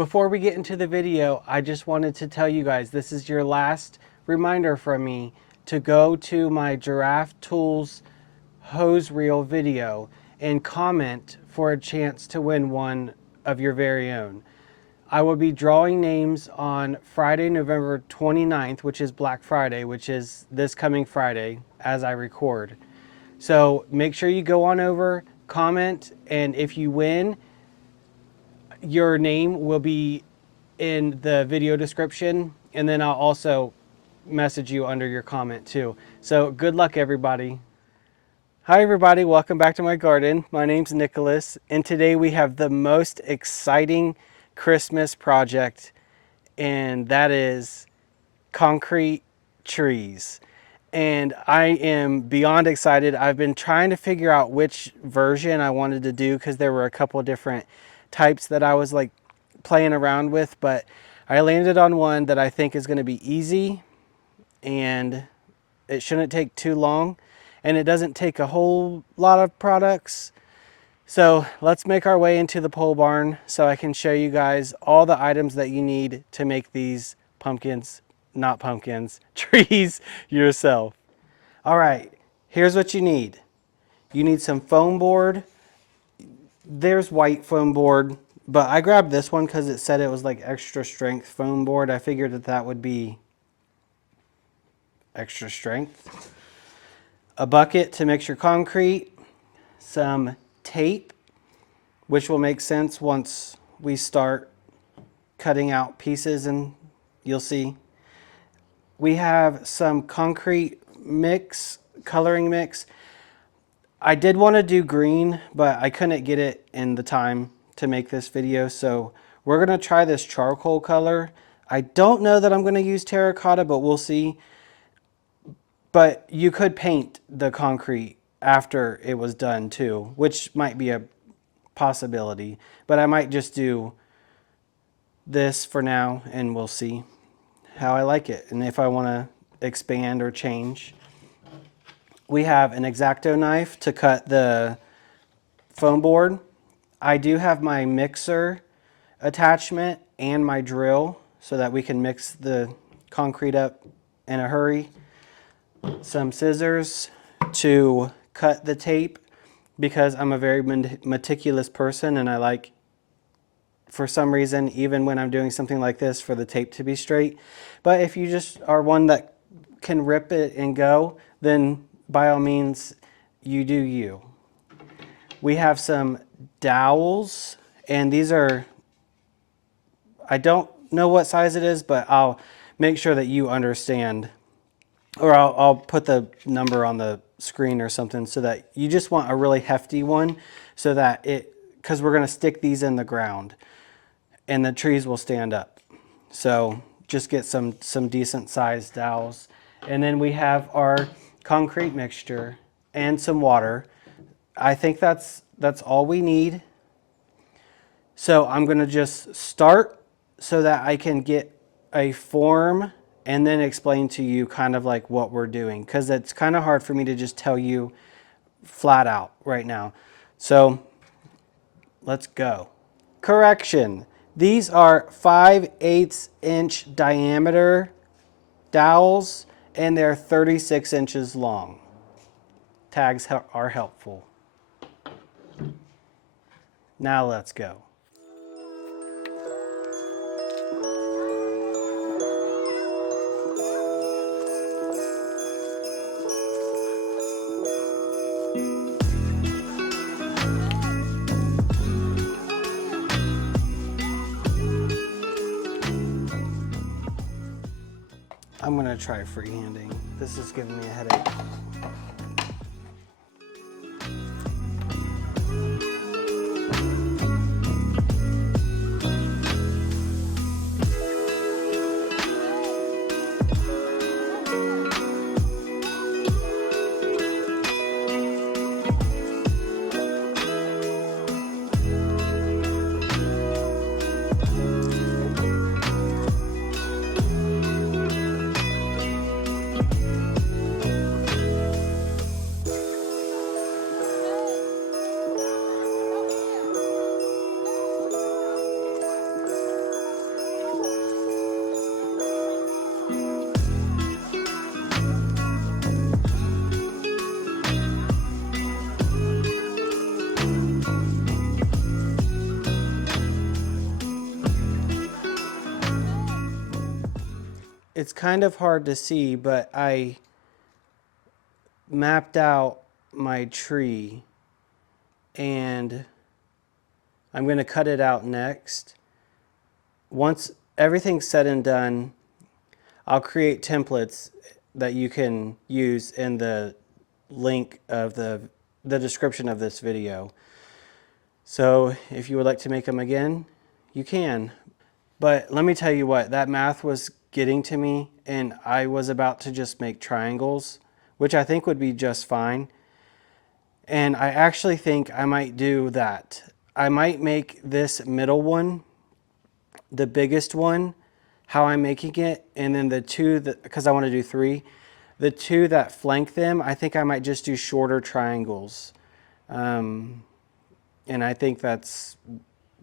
Before we get into the video, I just wanted to tell you guys, this is your last reminder from me to go to my Giraffe Tools hose reel video and comment for a chance to win one of your very own. I will be drawing names on Friday, November 29th, which is Black Friday, which is this coming Friday as I record. So make sure you go on over, comment, and if you win, your name will be in the video description, and then I'll also message you under your comment too. So good luck, everybody. Hi everybody, welcome back to my garden. My name's Nicholas, and today we have the most exciting Christmas project, and that is concrete trees. And I am beyond excited. I've been trying to figure out which version I wanted to do because there were a couple different types that I was like playing around with, but I landed on one that I think is going to be easy and it shouldn't take too long, and it doesn't take a whole lot of products. So let's make our way into the pole barn so I can show you guys all the items that you need to make these trees yourself. All right, here's what you need. You need some foam board. There's white foam board, but I grabbed this one because it said it was like extra strength foam board. I figured that that would be extra strength. A bucket to mix your concrete, some tape, which will make sense once we start cutting out pieces and you'll see. We have some concrete mix, coloring mix. I did want to do green, but I couldn't get it in the time to make this video, so we're going to try this charcoal color. I don't know that I'm going to use terracotta, but we'll see. But you could paint the concrete after it was done too, which might be a possibility, but I might just do this for now and we'll see how I like it and if I want to expand or change. We have an X-Acto knife to cut the foam board. I do have my mixer attachment and my drill so that we can mix the concrete up in a hurry. Some scissors to cut the tape because I'm a very meticulous person and I like, for some reason, even when I'm doing something like this, for the tape to be straight. But if you just are one that can rip it and go, then by all means, you do you. We have some dowels, and these are, I don't know what size it is, but I'll make sure that you understand, or I'll put the number on the screen or something so that you just want a really hefty one so that because we're going to stick these in the ground and the trees will stand up. So just get some decent sized dowels. And then we have our concrete mixture and some water. I think that's all we need. So I'm going to just start so that I can get a form and then explain to you kind of like what we're doing, because it's kind of hard for me to just tell you flat out right now. So let's go. Correction. These are 5/8 inch diameter dowels and they're 36 inches long. Tags are helpful. Now let's go. I'm gonna try freehanding. This is giving me a headache. it's kind of hard to see, but I mapped out my tree and I'm going to cut it out next. Once everything's said and done, I'll create templates that you can use in the link of the description of this video. So if you would like to make them again, you can. But let me tell you what, that math was getting to me, and I was about to just make triangles, which I think would be just fine. And I actually think I might do that. I might make this middle one the biggest one, how I'm making it, and then the two that, because I want to do three, the two that flank them, I think I might just do shorter triangles. And I think that's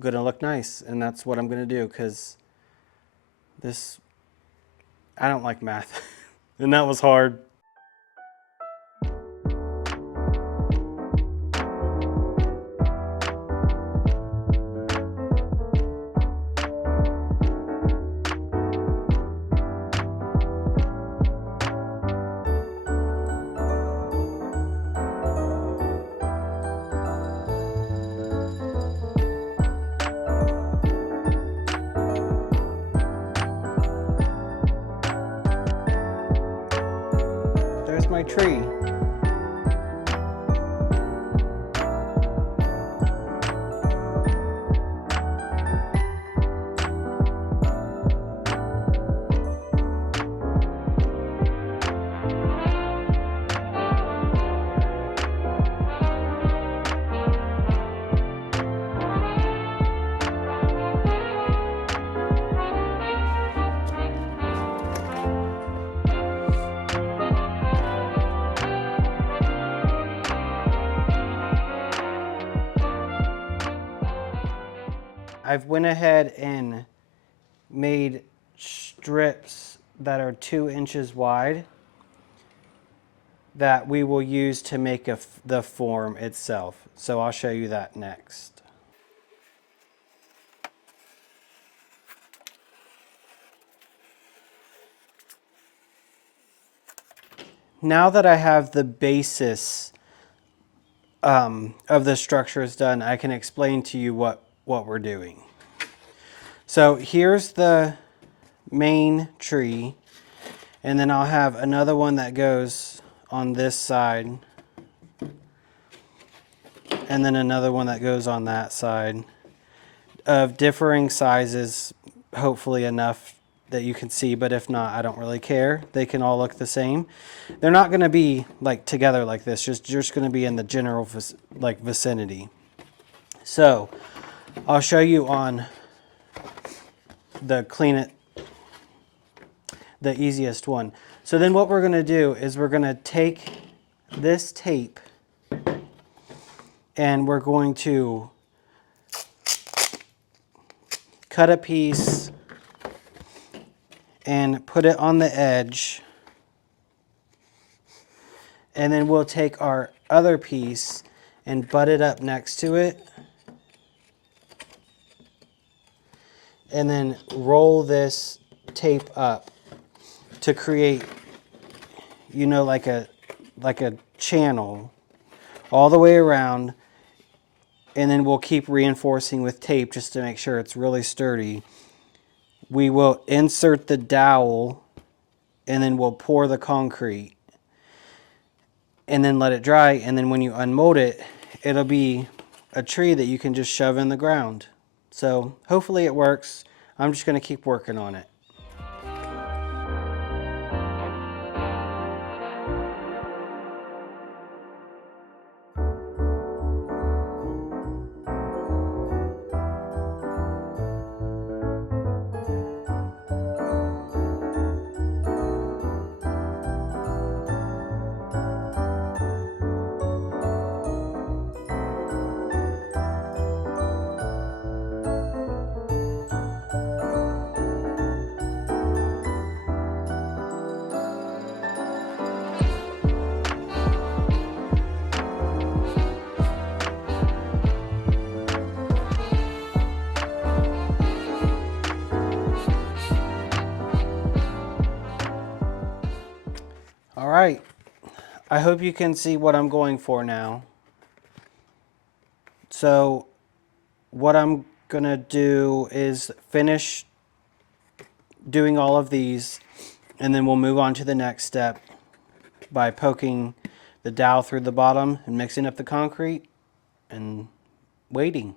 going to look nice, and that's what I'm going to do, because this, I don't like math, and that was hard. There's my tree. I've went ahead and made strips that are 2 inches wide that we will use to make the form itself. So I'll show you that next. Now that I have the basis of the structures done, I can explain to you what we're doing. So here's the main tree, and then I'll have another one that goes on this side, and then another one that goes on that side, of differing sizes, hopefully enough that you can see, but if not, I don't really care. They can all look the same. They're not going to be like together like this, just going to be in the general vicinity. So I'll show you on the the easiest one. So then what we're going to do is we're going to take this tape and we're going to cut a piece and put it on the edge, and then we'll take our other piece and butt it up next to it, and then roll this tape up to create, you know, like a channel all the way around, and then we'll keep reinforcing with tape just to make sure it's really sturdy. We will insert the dowel, and then we'll pour the concrete, and then let it dry, and then when you unmold it, it'll be a tree that you can just shove in the ground. So hopefully it works. I'm just going to keep working on it. right, I hope you can see what I'm going for now. So what I'm gonna do is finish doing all of these, and then we'll move on to the next step by poking the dowel through the bottom and mixing up the concrete and waiting.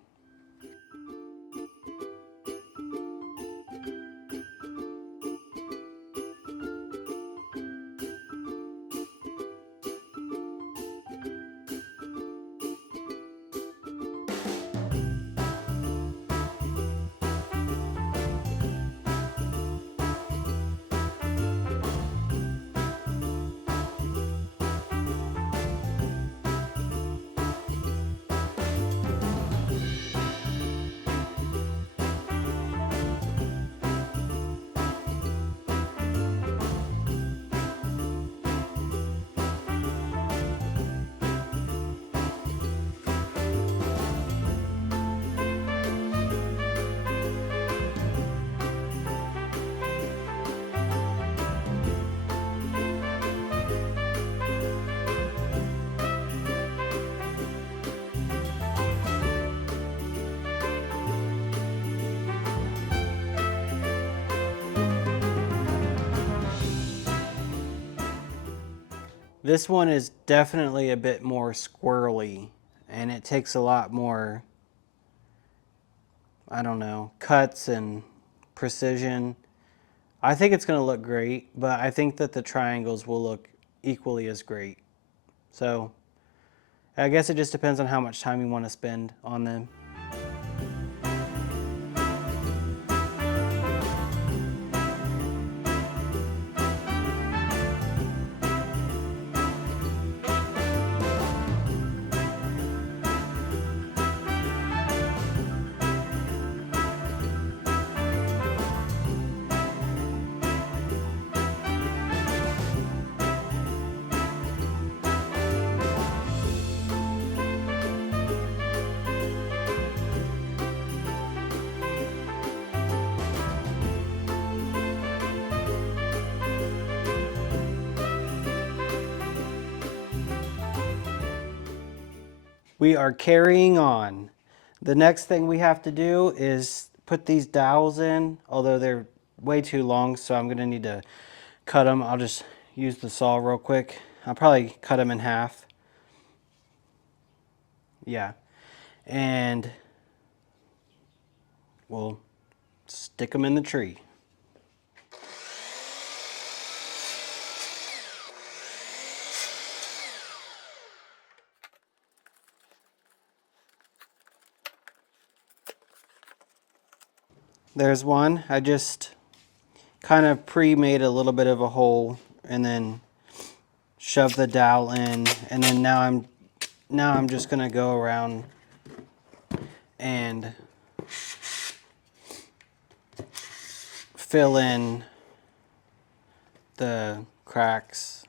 This one is definitely a bit more squirrely, and it takes a lot more, I don't know, cuts and precision. I think it's going to look great, but I think that the triangles will look equally as great. So I guess it just depends on how much time you want to spend on them. We are carrying on. The next thing we have to do is put these dowels in, although they're way too long, so I'm gonna need to cut them. I'll just use the saw real quick. I'll probably cut them in half. Yeah, and we'll stick them in the tree. There's one. I just kind of pre-made a little bit of a hole and then shove the dowel in, and then now I'm just gonna go around and fill in the cracks.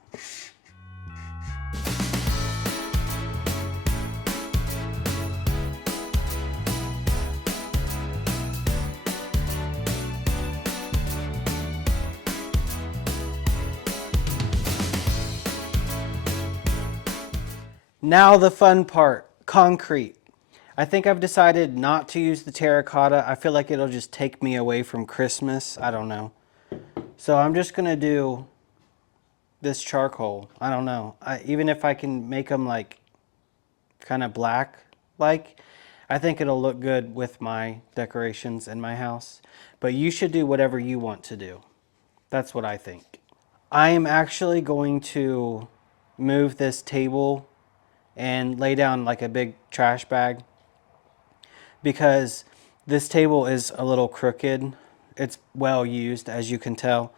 Now the fun part, concrete. I think I've decided not to use the terracotta. I feel like it'll just take me away from Christmas. I don't know. So I'm just gonna do this charcoal. I don't know. Even if I can make them like kind of black like, I think it'll look good with my decorations in my house. But you should do whatever you want to do. That's what I think. I am actually going to move this table and lay down like a big trash bag because this table is a little crooked. It's well used, as you can tell,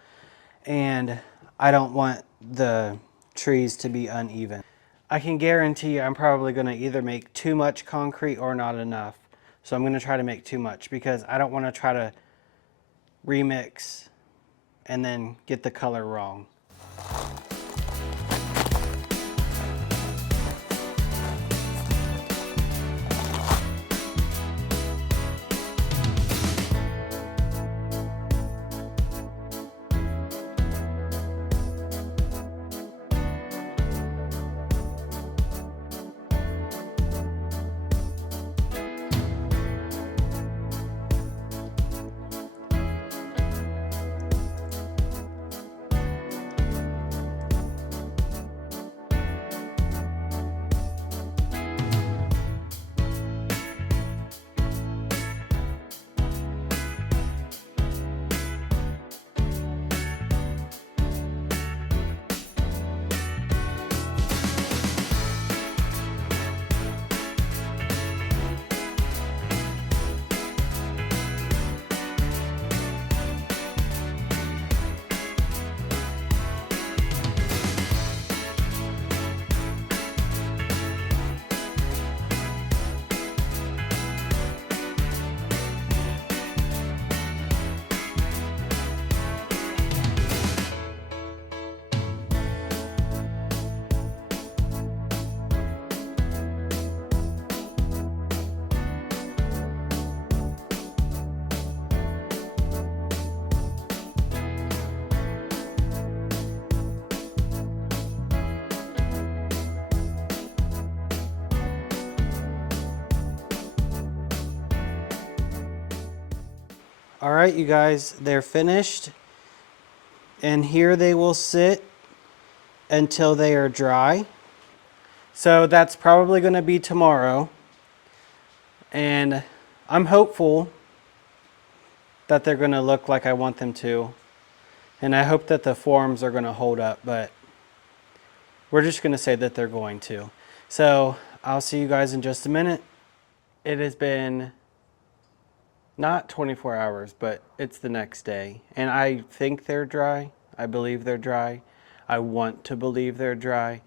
and I don't want the trees to be uneven. I can guarantee you I'm probably going to either make too much concrete or not enough. So I'm going to try to make too much because I don't want to try to remix and then get the color wrong. All right, you guys, they're finished. And here they will sit until they are dry. So that's probably going to be tomorrow. And I'm hopeful that they're going to look like I want them to. And I hope that the forms are going to hold up, but we're just going to say that they're going to. So I'll see you guys in just a minute. It has been not 24 hours, but it's the next day. And I think they're dry. I believe they're dry. I want to believe they're dry.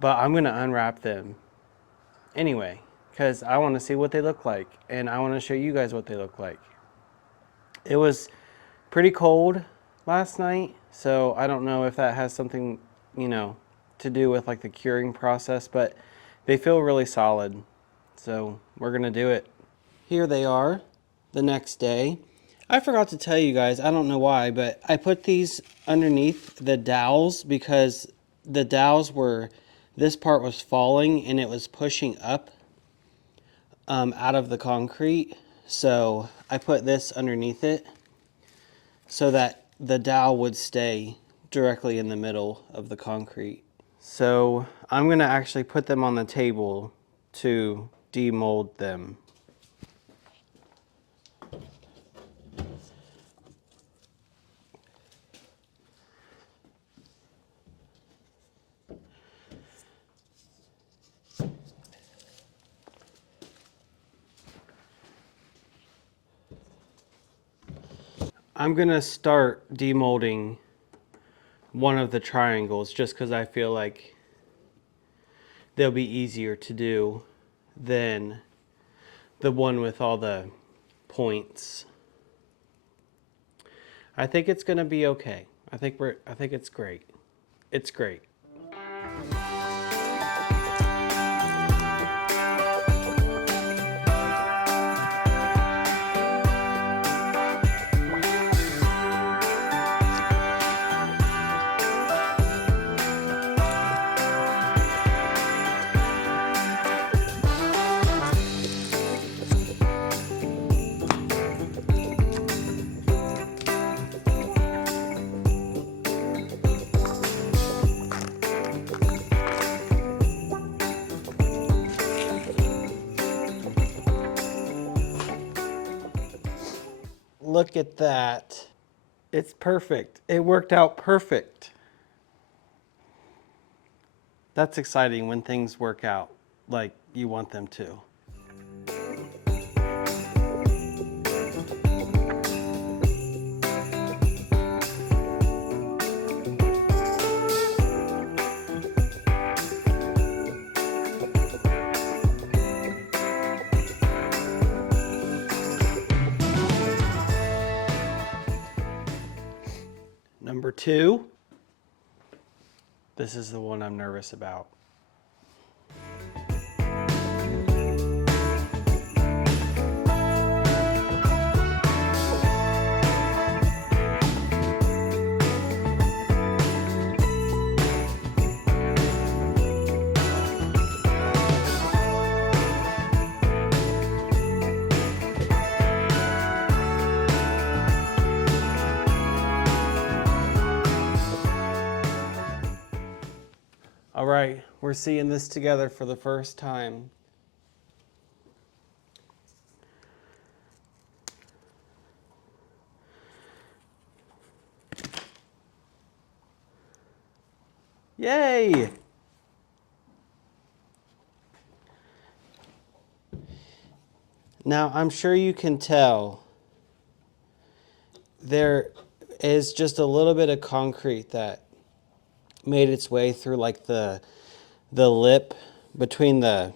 But I'm going to unwrap them anyway, because I want to see what they look like. And I want to show you guys what they look like. It was pretty cold last night, so I don't know if that has something, to do with like the curing process, but they feel really solid. So we're going to do it. Here they are the next day. I forgot to tell you guys, I don't know why, but I put these underneath the dowels because the dowels this part was falling and it was pushing up out of the concrete. So I put this underneath it so that the dowel would stay directly in the middle of the concrete. So I'm going to actually put them on the table to demold them. I'm going to start demolding one of the triangles just because I feel like they'll be easier to do than the one with all the points. I think it's going to be okay. I think it's great. It's great. Look at that. It's perfect. It worked out perfect. That's exciting when things work out like you want them to. Number 2. This is the one I'm nervous about. All right, we're seeing this together for the first time. Yay! Now, I'm sure you can tell there is just a little bit of concrete that made its way through like the lip between the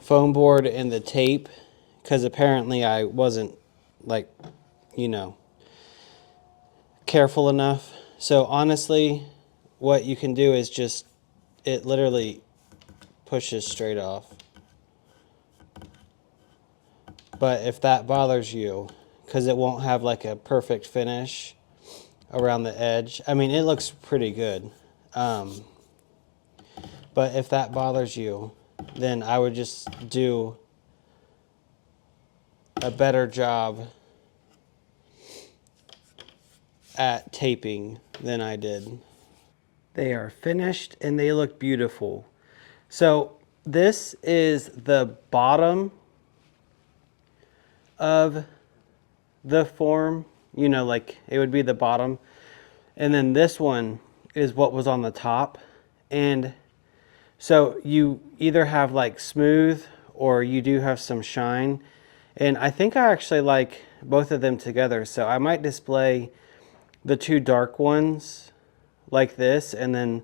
foam board and the tape, because apparently I wasn't like, careful enough. So honestly, what you can do is just, it literally pushes straight off. But if that bothers you, because it won't have like a perfect finish around the edge. I mean, it looks pretty good. But if that bothers you, then I would just do a better job at taping than I did. They are finished and they look beautiful. So this is the bottom of the form, you know, like it would be the bottom. And then this one is what was on the top. And so you either have like smooth or you do have some shine. And I think I actually like both of them together. So I might display the two dark ones like this and then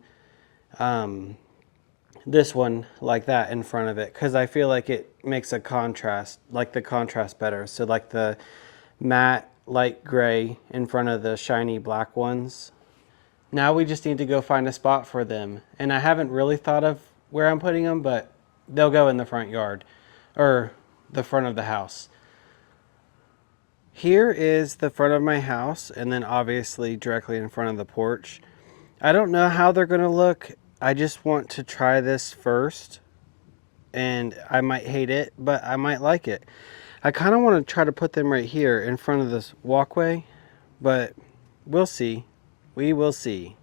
this one like that in front of it, because I feel like it makes a contrast, like the contrast better. So like the matte light gray in front of the shiny black ones. Now we just need to go find a spot for them. And I haven't really thought of where I'm putting them, but they'll go in the front yard or the front of the house. Here is the front of my house, and then obviously directly in front of the porch. I don't know how they're going to look. I just want to try this first, and I might hate it, but I might like it. I kind of want to try to put them right here in front of this walkway, but we'll see. We will see.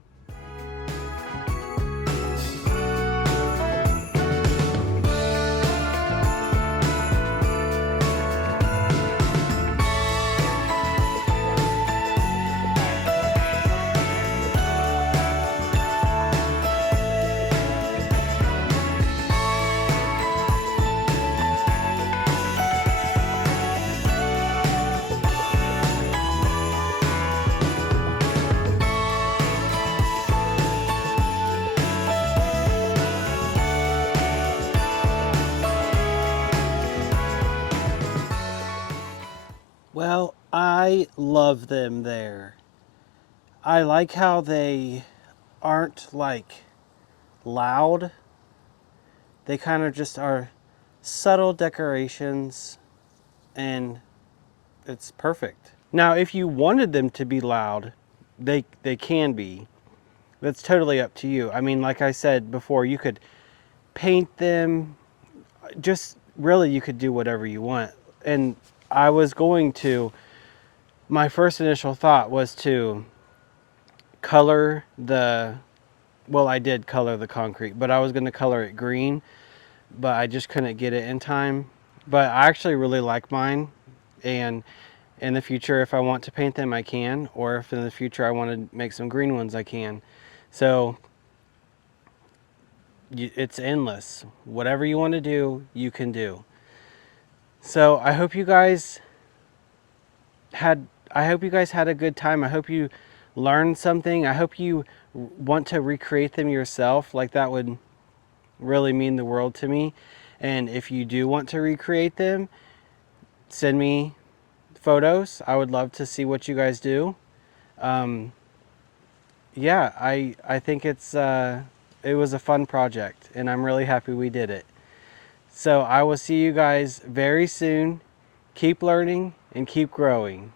Well, I love them there. I like how they aren't like loud. They kind of just are subtle decorations, and it's perfect. Now, if you wanted them to be loud, they can be. That's totally up to you. I mean, like I said before, you could paint them. Just really, you could do whatever you want. And I was going to, my first initial thought was to color the, well, I did color the concrete, but I was going to color it green, but I just couldn't get it in time. But I actually really like mine, and in the future, if I want to paint them, I can, or if in the future I want to make some green ones, I can. So it's endless. Whatever you want to do, you can do. So I hope you guys had a good time. I hope you learned something. I hope you want to recreate them yourself. Like, that would really mean the world to me. And if you do want to recreate them, send me photos. I would love to see what you guys do. Yeah, I think it was a fun project, and I'm really happy we did it. So I will see you guys very soon. Keep learning and keep growing.